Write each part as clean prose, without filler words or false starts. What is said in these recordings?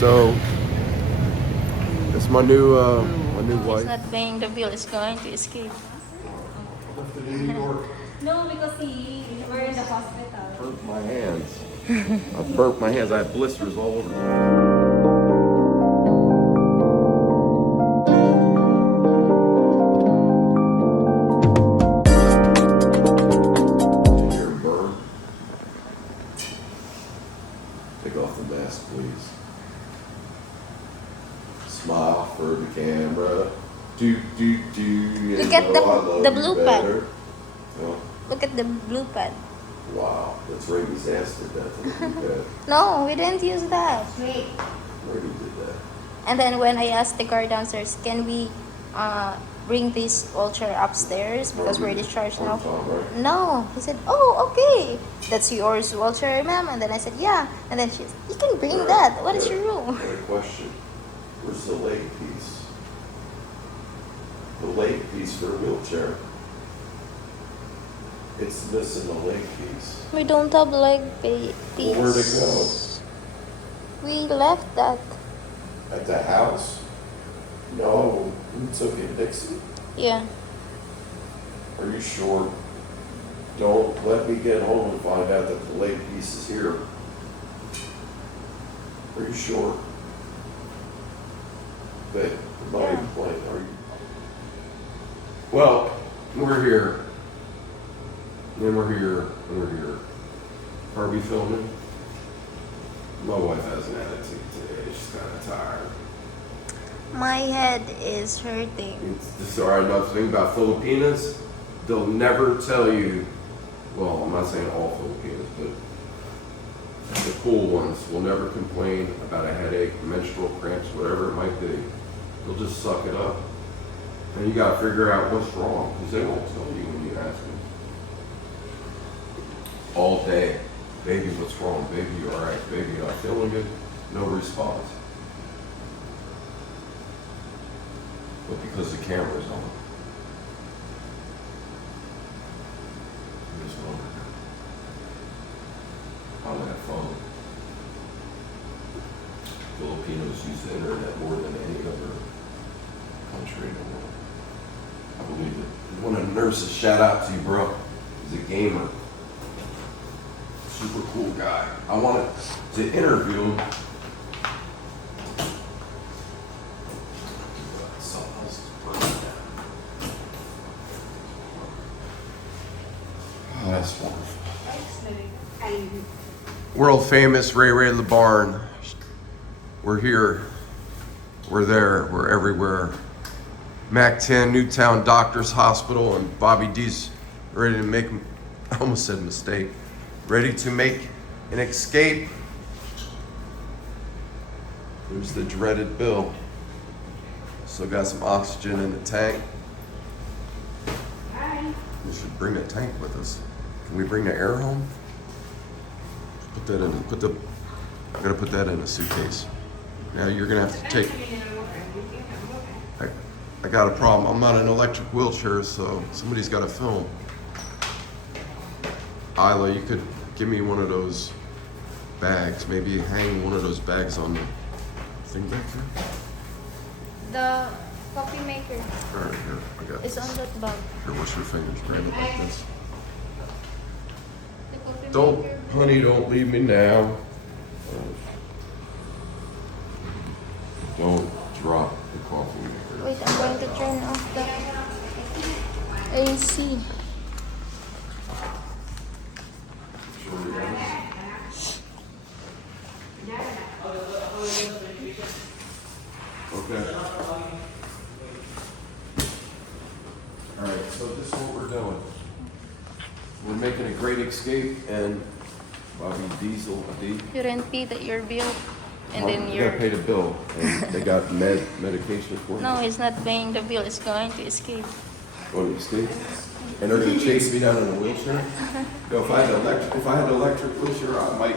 So it's my new It's wife. not paying the bill. It's going to escape. Lifted in New York. No, because we're in the hospital. Burnt my hands. I burnt my hands. I had blisters all over. Here, burn. Take off the mask, please. Smile for the camera. Do. Look at the blue pad. Oh, Look at the blue pad. wow, that's Rady's ass did that to the blue pad. No, we didn't use that. Wait. Rady did that. And then when I asked the guard downstairs, can we bring this wheelchair upstairs because we're discharged now? No. He said, oh, okay. That's yours wheelchair, ma'am? And then I said, yeah. And then she said, you can bring that. What is your room? I got a question. Where's the leg piece? The leg piece for a wheelchair. It's missing the leg piece. We don't have leg piece. Well, where'd it go? We left that. At the house? No, we took it, Dixie. Yeah. Are you sure? Don't let me get home and find out that the leg piece is here. Are you sure? Babe, I'm not even playing, are you? Well, we're here. And we're here. Are we filming? My wife has an attitude today. She's kind of tired. My head is hurting. It's all right. Another thing about Filipinas, they'll never tell you. Well, I'm not saying all Filipinos, but the cool ones will never complain about a headache, menstrual cramps, whatever it might be. They'll just suck it up, and you got to figure out what's wrong because they won't tell you when you ask them. All day, baby, what's wrong? Baby, you all right? Baby, you not feeling good? No response. But because the camera's on, there's one on that phone. Filipinos use the internet more than any other country in the world. I believe it. One of the nurses, shout out to you, bro. He's a gamer. Super cool guy. I wanted to interview him. Something else is burning down. Oh, that's wonderful. World famous Ray LeBarn. We're here. We're there. We're everywhere. Mactan, Newtown Doctors Hospital, and Bobby D's ready to make, I almost said mistake, ready to make an escape. There's the dreaded Bill. Still got some oxygen in the tank. We should bring a tank with us. Can we bring the air home? Put that in. I gotta put that in a suitcase. Now you're gonna have to take. I got a problem. I'm not in an electric wheelchair, so somebody's got to film. Isla, you could give me one of those bags. Maybe hang one of those bags on the thing back there. The coffee maker All right, here, I got is this. on that bag. Here, wash your fingers. Grab it like this. The coffee Don't, maker. honey, don't leave me now. Don't drop the coffee maker. Wait, I'm going to turn off the AC. Okay. All right, so this is what we're doing. We're making a great escape, and Bobby Diesel, D. You didn't pay your bill, and then You you're. gotta pay the bill, and they got medication for it. No, he's not paying the bill. It's going to escape. Go to escape, and they're gonna chase me down in a wheelchair. Yo, if I had an electric wheelchair, I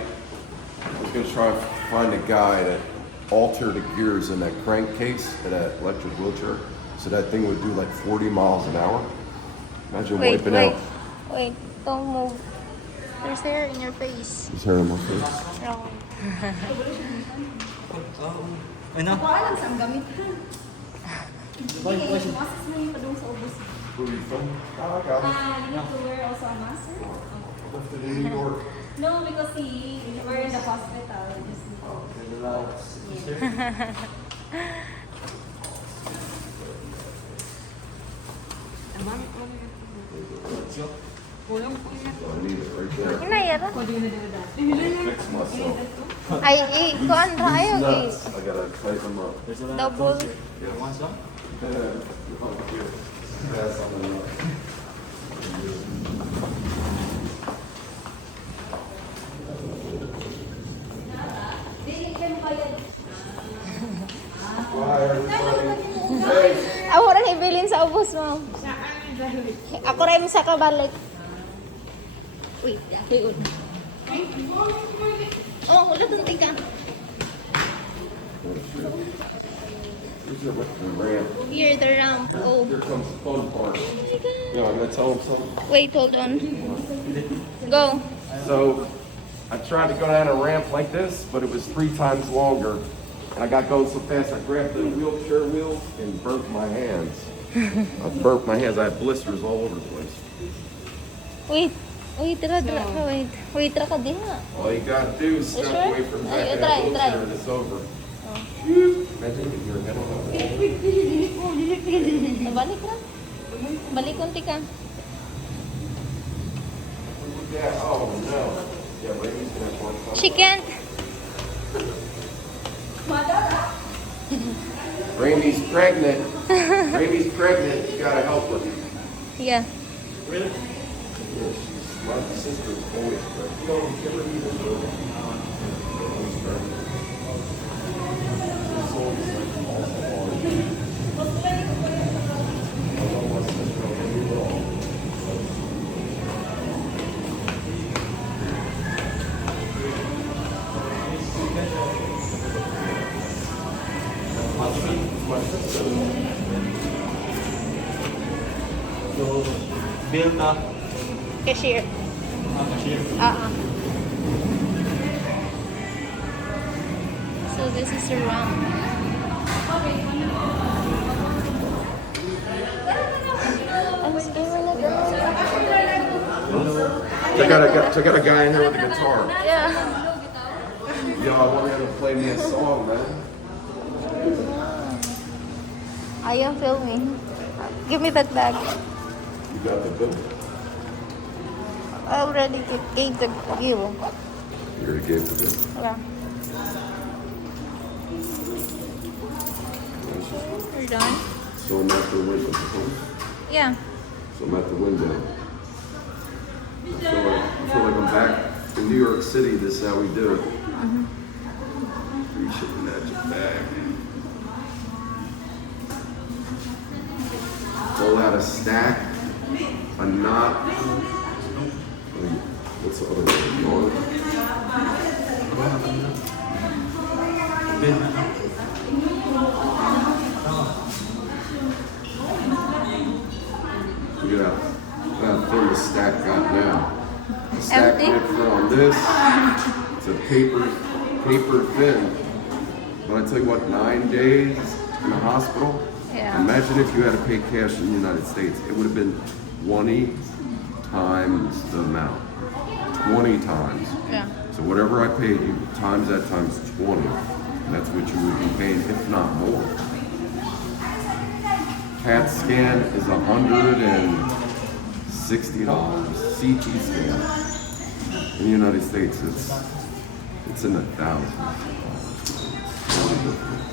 was gonna try and find a guy that altered the gears in that crankcase of that electric wheelchair, so that thing would do like 40 miles an hour. Imagine wiping out. Wait, don't move. There's hair in your face. There's hair on my face. No. Ano? Ako alam saan gamitan. Sige, masas na yung padung sa ubos. Where are you from? Oh, I got it. You have to wear also a mask, sir? Lifted in New York. No, because we're in the hospital. Just I need it right there. Inayara. what do you do with that? Fix myself. Ay, kuan ra ayo Nuts. I gotta tighten them up. There's a lot Double. of things here. You want some? Pass on the nut. Bye, everybody. Ako ra ibilin sa ubos mo. Ako ra imong sa kabalik. Wait, okay. Oh, ulit ang tika. Here's the ramp. Here the ramp. Oh. Here comes the fun part. Yeah, I'm gonna tell them something. Wait, hold on. Go. So, I tried to go down a ramp like this, but it was 3 times longer. And I got going so fast, I grabbed the wheelchair wheel and burnt my hands. I burnt my hands. I had blisters all over the place. Wait. Wait, tira ka, wait. Wait, tira ka diha. All you gotta do is step sure? away from that Ay, that try. wheelchair and it's over. Imagine if you're head on the wall. Balik ra. Balik konti ka. Yeah, oh no. Yeah, Raymy's gonna have one. She can't. Raymy's pregnant. Raymy's pregnant. You gotta help her. Yeah. Really? Yeah, she's my sister's always pregnant. You don't give her either. Always pregnant. She's always like awful hard. I love my sister. I love you all. My sister. So, bill na. Cashier. Cashier. So this is the ramp. Check out a guy in here with a guitar. Yeah. Yo, I want him to play me a song, man. I am filming. Give me that bag. You got the book. I already gave the give. You already gave the book. Yeah. You're done? So I'm at the window. Yeah. So I'm at the window. I feel like I'm back in New York City. This is how we do it. Reach in the magic bag. Pull out a stack, a knot. What's the other one? Yarn? Bill na. Look at how thin the stack got now. The stack Empty? went from this to paper thin. But I tell you what, 9 days in the hospital. Yeah. Imagine if you had to pay cash in the United States. It would have been 20 times the amount. 20 times. Yeah. So whatever I paid you, times that times 20. And that's what you would be paying, if not more. CAT scan is $160. CT scan. In the United States, it's in the thousands. It's really different.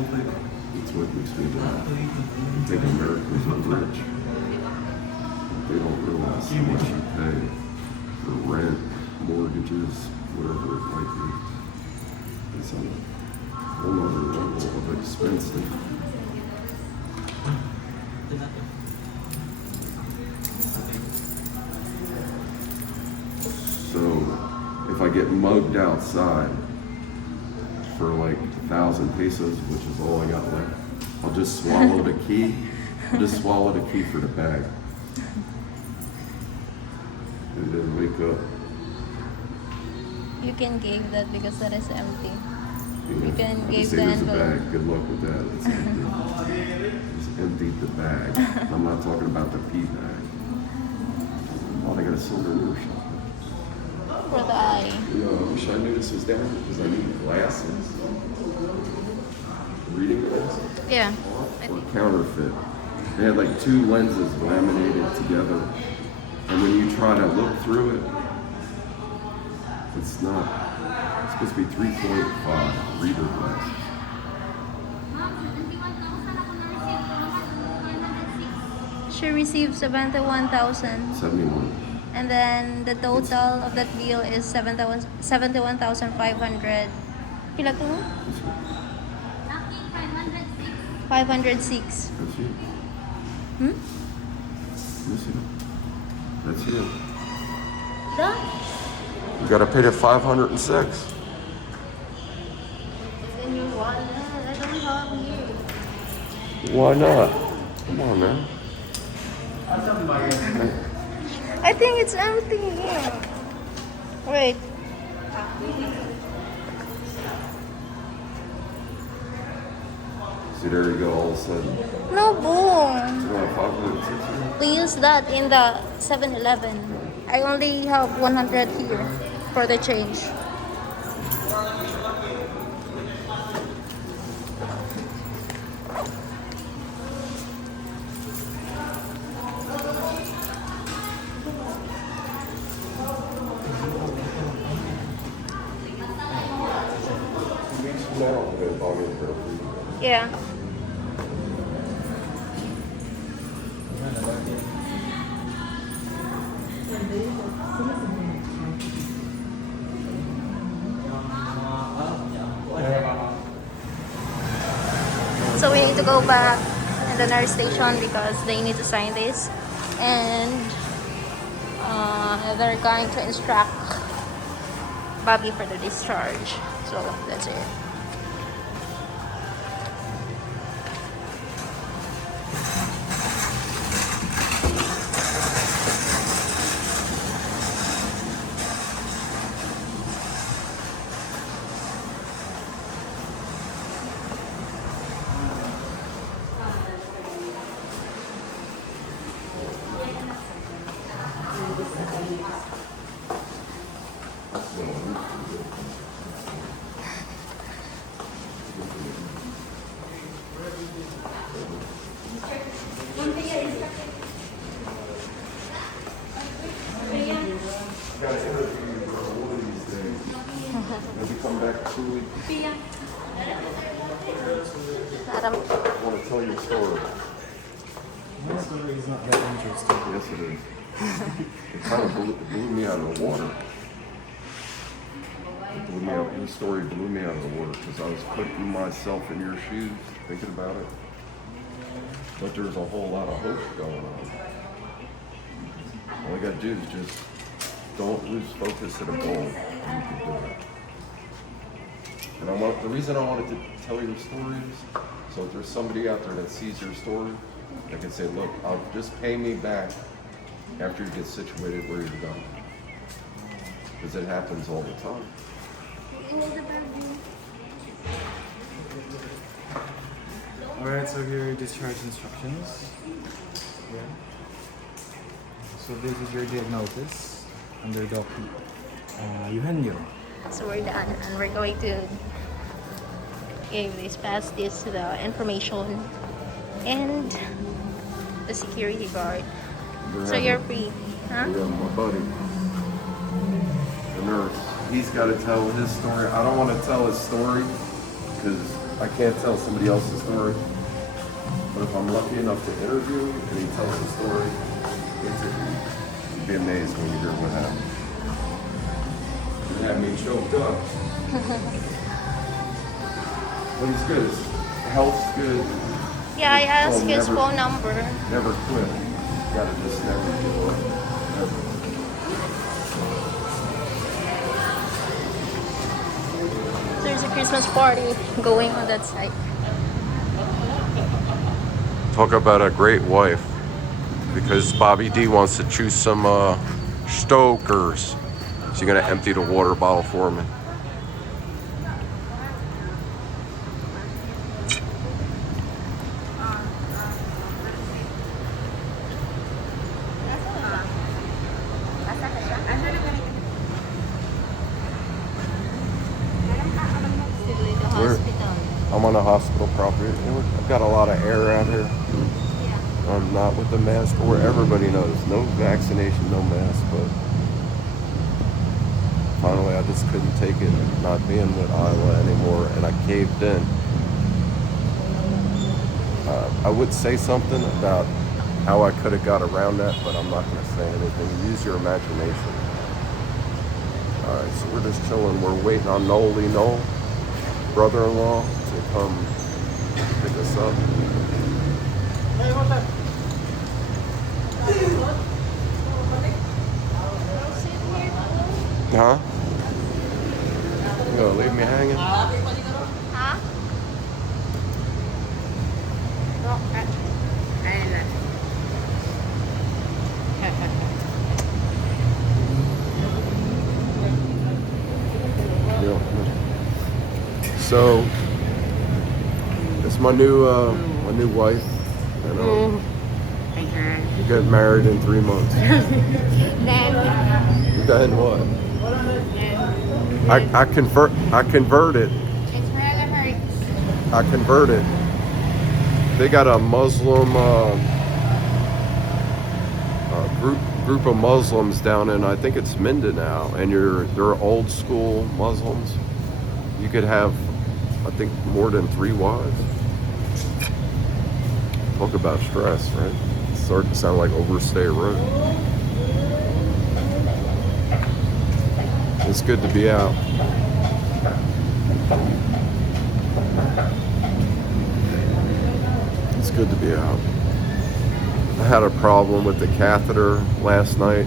It's what makes me laugh. I think Americans are rich. They don't realize how much you pay for rent, mortgages, whatever it might be. It's on a whole other level of expensive. So, if I get mugged outside for like 1,000 pesos, which is all I got left, I'll just swallow the key. I'll just swallow the key for the bag. And then wake up. You can give that because that is empty. You can I give say the there's a envelope. bag. Good luck with that. It's empty. Just emptied the bag. I'm not talking about the pee bag. Oh, they got a silver or something. For the eye. You know, I wish I knew this was down because I need glasses. Reading glasses. Yeah. Or counterfeit. They had like two lenses laminated together. And when you try to look through it, it's not. It's supposed to be 3.5 reader glasses. She received 71,000. 71. And then the total of that bill is 71,500. Pila ko? 506. That's you. Hmm? That's you. That's you. That? You gotta pay the 506. It's in your wallet. I don't have here. Why not? Come on, man. I think it's empty here. Wait. See, there you go, all of a sudden. No, boom. You want 506? We use that in the 7-Eleven. I only have 100 here for the change. Yeah. So we need to go back at the nurse station because they need to sign this, and they're going to instruct Bobby for the discharge. So that's it. Gotta interview you for one of these days. Maybe come back 2 weeks. Adam, I want to tell your story. My story is not that interesting. Yes, it is. It kind of blew me out of the water. Your story blew me out of the water because I was putting myself in your shoes, thinking about it. But there's a whole lot of hope going on. All you gotta do is just don't lose focus at a goal, and you can do it. And the reason I wanted to tell your story is so if there's somebody out there that sees your story, they can say, look, I'll just pay me back after you get situated where you're going. Because it happens all the time. Alright, so here are your discharge instructions. Yeah. So this is your diagnosis under Dr. Eugenio. so we're done, and we're going to pass this to the information and the security guard. So you're free, huh? Yeah, my buddy, the nurse, he's got to tell his story. I don't want to tell his story because I can't tell somebody else's story. But if I'm lucky enough to interview him and he tells the story, you'd be amazed when you hear what happened. It had me choked up. But he's good. His health's good. Yeah, I asked his never- phone number. Never quit. You gotta just never give up. Never. There's a Christmas party going on that side. Talk about a great wife. Because Bobby D wants to choose some stokers. She's gonna empty the water bottle for me. I'm on a hospital property. I've got a lot of air out here. I'm not with the mask, or everybody knows. No vaccination, no mask, but finally I just couldn't take it not being with Isla anymore, and I caved in. I would say something about how I could have got around that, but I'm not going to say anything. Use your imagination. Alright, so we're just chilling. We're waiting on Noli Noel, brother-in-law, to come pick us up. Huh? You gonna leave me hanging? Huh? Yeah. So, it's my new wife, and we're getting married in 3 months. Then what? I converted. I converted. They got a Muslim group of Muslims down in, I think it's Mindanao, and they're old school Muslims. You could have, I think, more than 3 wives. Talk about stress, right? It's starting to sound like Overstay Road. It's good to be out. It's good to be out. I had a problem with the catheter last night.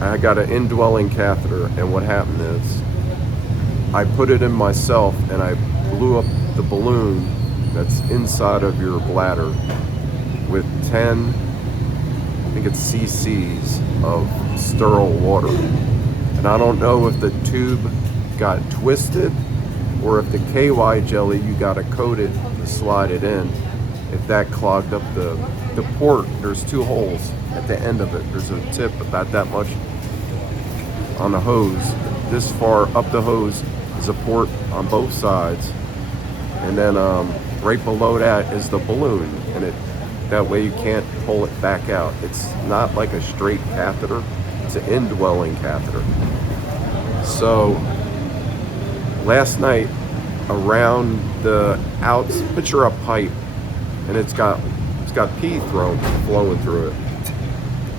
I got an indwelling catheter, and what happened is I put it in myself and I blew up the balloon that's inside of your bladder with 10, I think it's cc's of sterile water. And I don't know if the tube got twisted or if the KY jelly you got to coat it to slide it in, if that clogged up the port. There's 2 holes at the end of it. There's a tip about that much on the hose. This far up the hose is a port on both sides, and then right below that is the balloon, and that way you can't pull it back out. It's not like a straight catheter, it's an indwelling catheter. So last night, around the outs, picture a pipe, and it's got pee flowing through it.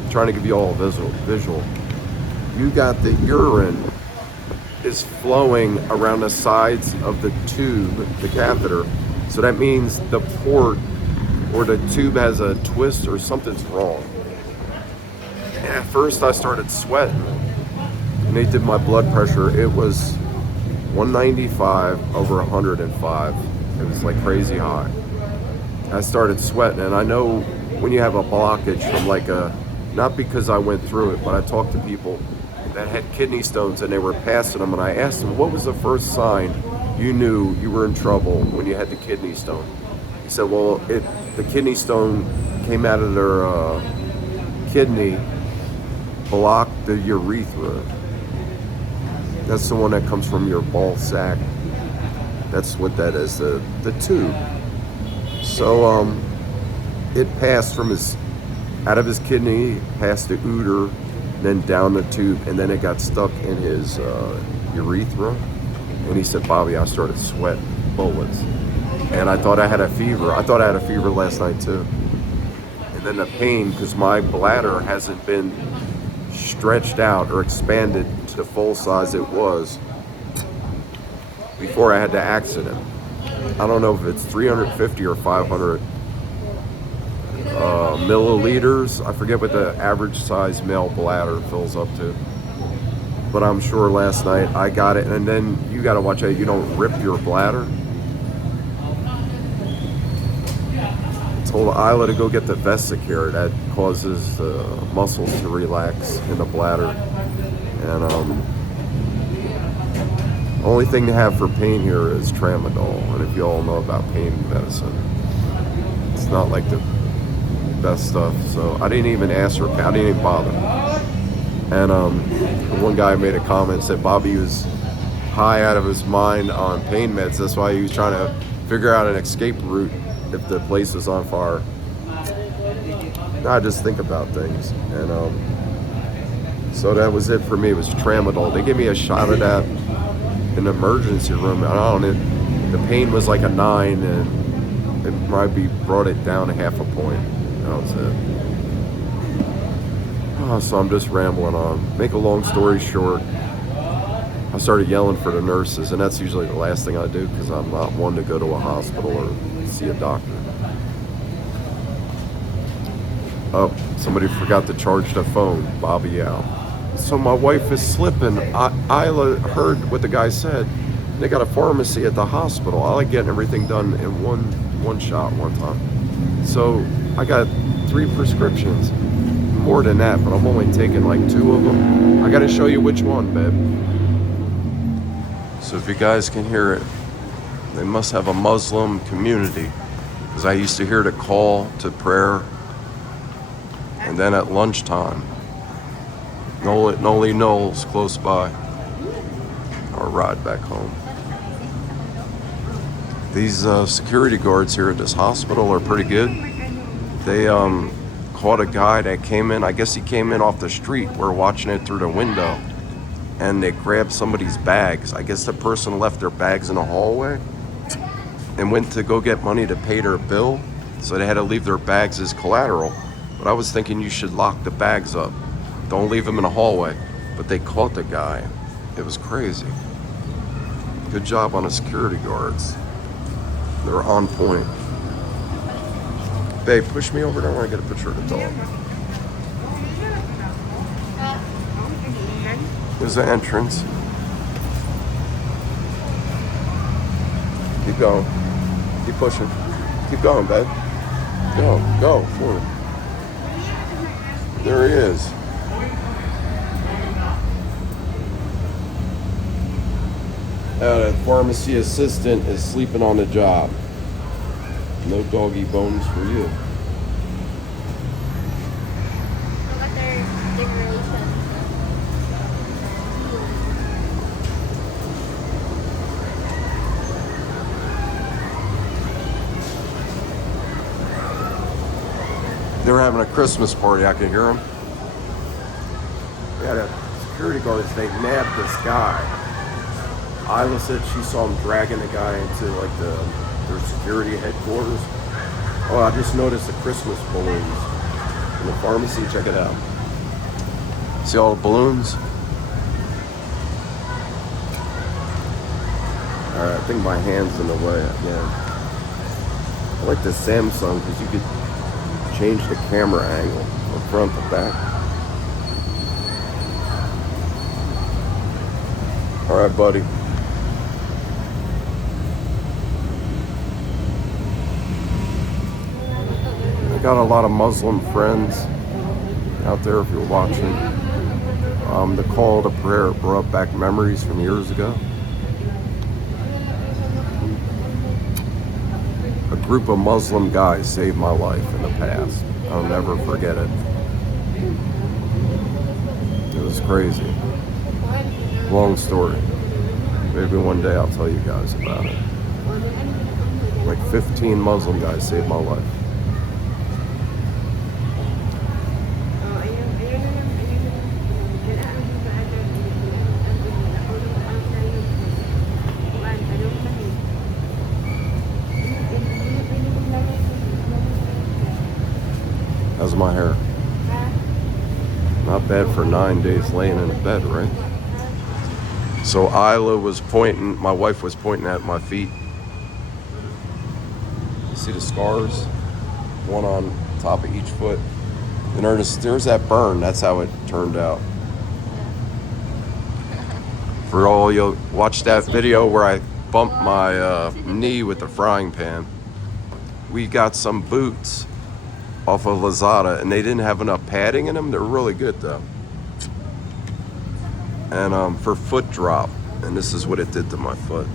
I'm trying to give you all a visual. You got the urine is flowing around the sides of the tube, the catheter. So that means the port or the tube has a twist or something's wrong. And at first I started sweating, and they did my blood pressure. It was 195 over 105. It was like crazy high. I started sweating, and I know when you have a blockage from not because I went through it, but I talked to people that had kidney stones and they were passing them, and I asked them, what was the first sign you knew you were in trouble when you had the kidney stone? He said, well, the kidney stone came out of their kidney, blocked the urethra. That's the one that comes from your ball sack. That's what that is, the tube. So it passed out of his kidney, past the uter, then down the tube, and then it got stuck in his urethra. And he said, Bobby, I started sweating bullets. And I thought I had a fever. I thought I had a fever last night too. And then the pain, because my bladder hasn't been stretched out or expanded to the full size it was before I had the accident. I don't know if it's 350 or 500 milliliters. I forget what the average size male bladder fills up to. But I'm sure last night I got it. And then you got to watch out you don't rip your bladder. told Isla to go get the Vesicare. That causes the muscles to relax in the bladder. And only thing to have for pain here is tramadol. And if you all know about pain medicine, it's not like the best stuff. So I didn't even ask her. I didn't even bother. And one guy made a comment, said Bobby was high out of his mind on pain meds. That's why he was trying to figure out an escape route if the place is on fire. I just think about things. And so that was it for me. It was tramadol. They gave me a shot of that in the emergency room. I don't know. The pain was like a 9, and it probably brought it down a half a point. That was it. Oh, so I'm just rambling on. Make a long story short, I started yelling for the nurses, and that's usually the last thing I do because I'm not one to go to a hospital or see a doctor. Oh, somebody forgot to charge the phone. Bobby out. So my wife is slipping. Isla heard what the guy said. They got a pharmacy at the hospital. I like getting everything done in one shot one time. So I got 3 prescriptions. More than that, but I'm only taking like 2 of them. I gotta show you which one, babe. So if you guys can hear it, they must have a Muslim community, because I used to hear the call to prayer, and then at lunchtime, Noli Knowles close by, or ride back home. These security guards here at this hospital are pretty good. They caught a guy that came in. I guess he came in off the street. We're watching it through the window, and they grabbed somebody's bags. I guess the person left their bags in the hallway and went to go get money to pay their bill, so they had to leave their bags as collateral. But I was thinking you should lock the bags up. Don't leave them in the hallway. But they caught the guy. It was crazy. Good job on the security guards. They're on point. Babe, push me over there. I want to get a picture of the dog. There's the entrance. Keep going. Keep pushing. Keep going, babe. Go forward. There he is. The pharmacy assistant is sleeping on the job. No doggy bones for you. Look at their decorations. They're having a Christmas party. I can hear them. They had a security guards. They nabbed this guy. Isla said she saw him dragging the guy into like their security headquarters. Oh, I just noticed the Christmas balloons in the pharmacy. Check it out. See all the balloons? Alright, I think my hand's in the way again. I like the Samsung because you could change the camera angle from front to back. Alright, buddy. I got a lot of Muslim friends out there if you're watching. The call to prayer brought back memories from years ago. A group of Muslim guys saved my life in the past. I'll never forget it. It was crazy. Long story. Maybe one day I'll tell you guys about it. Like 15 Muslim guys saved my life. How's my hair? Not bad for 9 days laying in a bed, right? So Isla was pointing, my wife was pointing at my feet. See the scars? One on top of each foot. And there's that burn. That's how it turned out. For all you watch that video where I bumped my knee with the frying pan. we got some boots off of Lazada, and they didn't have enough padding in them. They're really good though. And for foot drop, and this is what it did to my foot.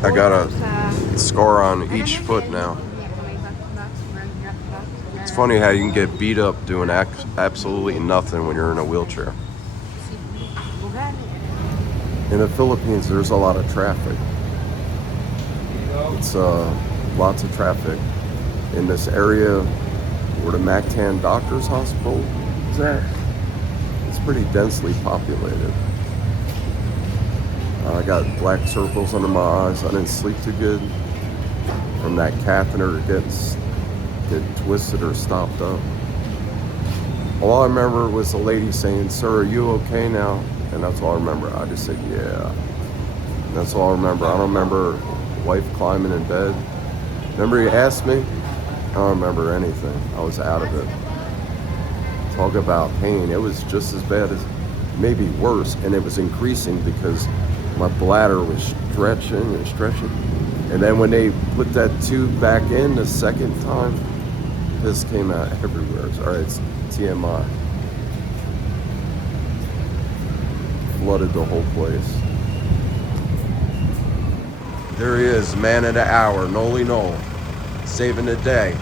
I got a scar on each foot now. It's funny how you can get beat up doing absolutely nothing when you're in a wheelchair. In the Philippines, there's a lot of traffic. It's lots of traffic in this area where the Mactan Doctors Hospital is at. It's pretty densely populated. I got black circles under my eyes. I didn't sleep too good from that catheter get twisted or stopped up. All I remember was the lady saying, "Sir, are you okay now?" And that's all I remember. I just said, "Yeah." And that's all I remember. I don't remember wife climbing in bed. Remember you asked me? I don't remember anything. I was out of it. Talk about pain. It was just as bad as, maybe worse, and it was increasing because my bladder was stretching and stretching. And then when they put that tube back in the second time, this came out everywhere. All right, it's TMI. Flooded the whole place. There he is, man of the hour, Noli Noel, saving the day.